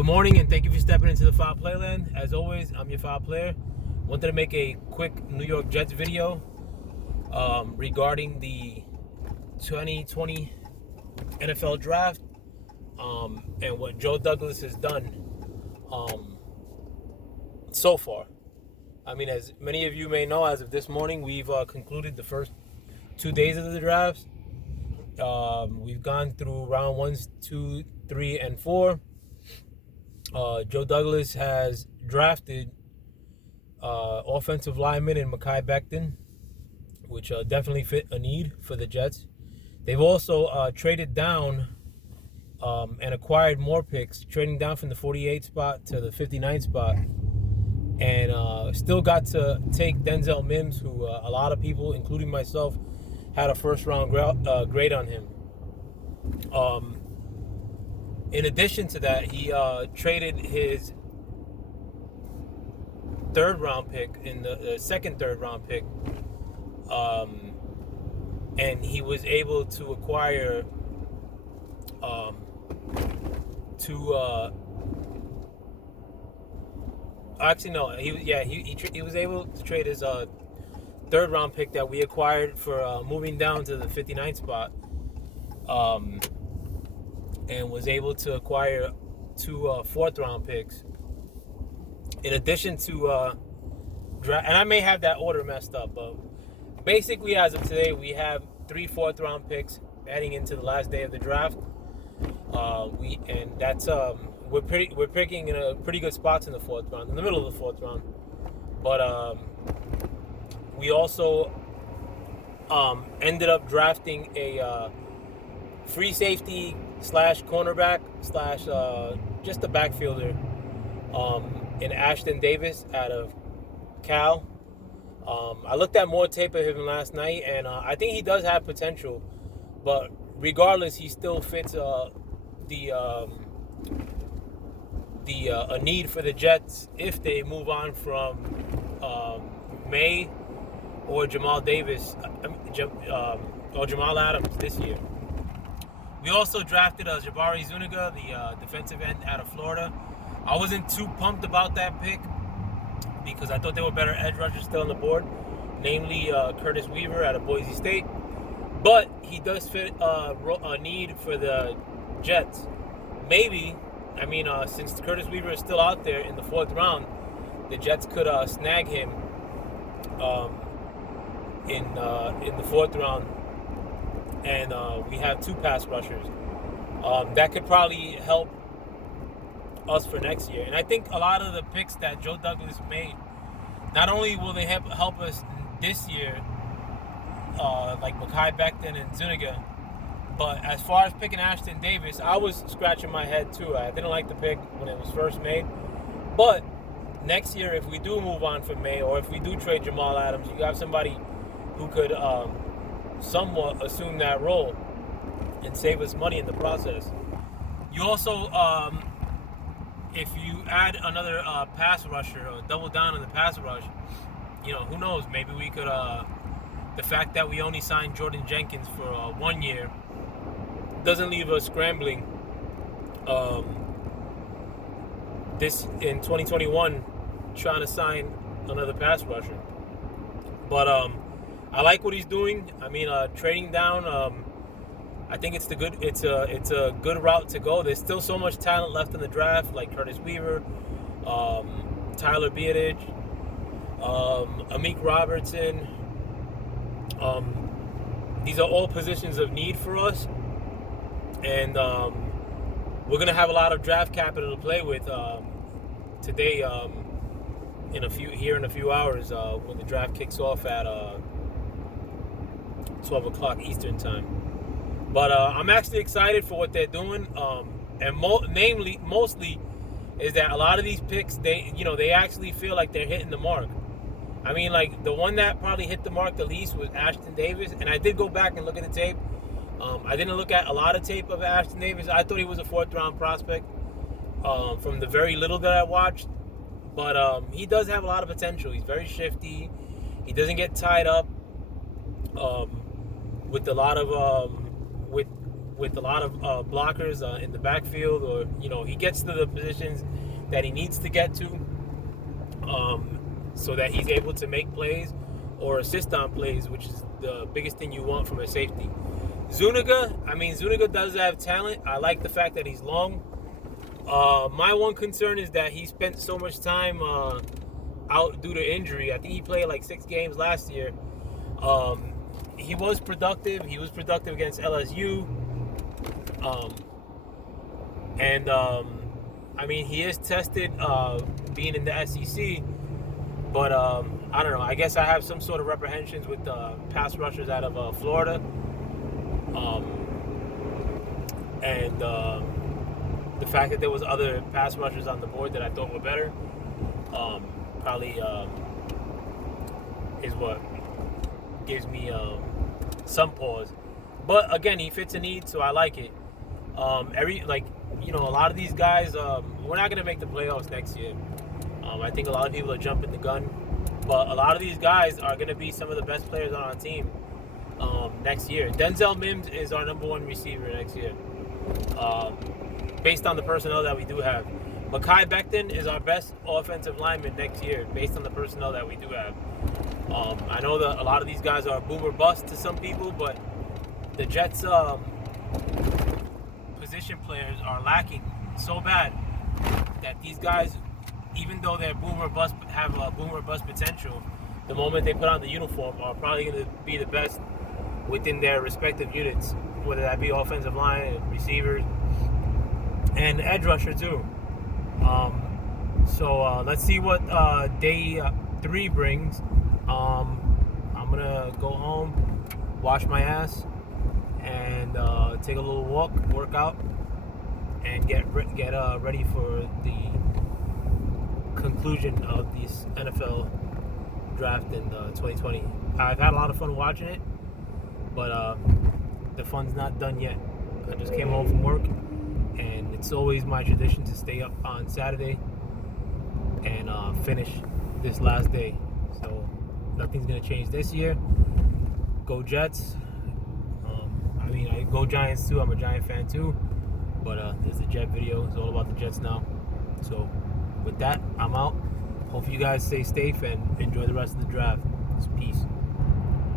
Good morning, and thank you for stepping into the Foul Playland. As always, I'm your Foul Player. Wanted to make a quick New York Jets video regarding the 2020 NFL Draft and what Joe Douglas has done so far. I mean, as many of you may know, as of this morning, we've concluded the first 2 days of the draft. We've gone through round 1, 2, 3, and 4. Joe Douglas has drafted offensive lineman in Mekhi Becton, which definitely fit a need for the Jets. They've also traded down and acquired more picks, trading down from the 48 spot to the 59 spot, and still got to take Denzel Mims, who a lot of people, including myself, had a first-round grade on him. In addition to that, he traded his third-round pick in the second third-round pick, and he was able to acquire he was able to trade his third-round pick that we acquired for moving down to the 59th spot. And was able to acquire 2 fourth-round picks. In addition to draft, and I may have that order messed up, but basically as of today, we have 3 fourth-round picks heading into the last day of the draft. We're picking in a pretty good spots in the 4th round, in the middle of the 4th round. But we also ended up drafting a free safety / cornerback / just a backfielder in Ashton Davis out of Cal. I looked at more tape of him last night, and I think he does have potential, but regardless, he still fits a need for the Jets if they move on from May or Jamal Adams this year. We also drafted Jabari Zuniga, the defensive end out of Florida. I wasn't too pumped about that pick because I thought there were better edge rushers still on the board, namely Curtis Weaver out of Boise State. But he does fit a need for the Jets. Maybe, since Curtis Weaver is still out there in the 4th round, the Jets could snag him in the 4th round. And we have 2 pass rushers. That could probably help us for next year. And I think a lot of the picks that Joe Douglas made, not only will they help us this year, like Mekhi Becton and Zuniga, but as far as picking Ashton Davis, I was scratching my head too. I didn't like the pick when it was first made. But next year, if we do move on from May, or if we do trade Jamal Adams, you have somebody who could somewhat assume that role and save us money in the process. You also, if you add another pass rusher or double down on the pass rush, who knows? Maybe we could. The fact that we only signed Jordan Jenkins for 1 year doesn't leave us scrambling. This in 2021, trying to sign another pass rusher, but I like what he's doing. Trading down. I think it's a good route to go. There's still so much talent left in the draft, like Curtis Weaver, Tyler Biadasz, Amik Robertson. These are all positions of need for us, and we're gonna have a lot of draft capital to play with today. In a few hours, when the draft kicks off at 12 o'clock Eastern time. But I'm actually excited for what they're doing, and mostly is that a lot of these picks, they actually feel like they're hitting the mark. The one that probably hit the mark the least was Ashton Davis, and I did go back and look at the tape. I didn't look at a lot of tape of Ashton Davis. I thought he was a 4th-round prospect from the very little that I watched, but he does have a lot of potential. He's very shifty. He doesn't get tied up with a lot of with a lot of blockers in the backfield, or he gets to the positions that he needs to get to, so that he's able to make plays or assist on plays, which is the biggest thing you want from a safety. Zuniga does have talent. I like the fact that he's long. My one concern is that he spent so much time out due to injury. I think he played like 6 games last year. He was productive. He was productive against LSU. He is tested being in the SEC. But I don't know. I guess I have some sort of reprehensions with pass rushers out of Florida. The fact that there was other pass rushers on the board that I thought were better probably is what gives me some pause. But again, he fits a need, so I like it. A lot of these guys, we're not gonna make the playoffs next year. I think a lot of people are jumping the gun, but a lot of these guys are gonna be some of the best players on our team next year. Denzel Mims is our number 1 receiver next year, based on the personnel that we do have. Mekhi Becton is our best offensive lineman next year, based on the personnel that we do have. I know that a lot of these guys are boom or bust to some people, but the Jets' position players are lacking so bad that these guys, even though they're boom or bust, have a boom or bust potential, the moment they put on the uniform, are probably going to be the best within their respective units, whether that be offensive line, receivers, and edge rusher too. Let's see what day 3 brings. I'm gonna go home, wash my ass, and take a little walk, work out, and get ready for the conclusion of this NFL draft in 2020. I've had a lot of fun watching it, but the fun's not done yet. I just came home from work, and it's always my tradition to stay up on Saturday and finish this last day. So nothing's gonna change this year. Go Jets. I go Giants too. I'm a Giant fan too. But this is a Jet video. It's all about the Jets now. So with that, I'm out. Hope you guys stay safe and enjoy the rest of the draft. Peace.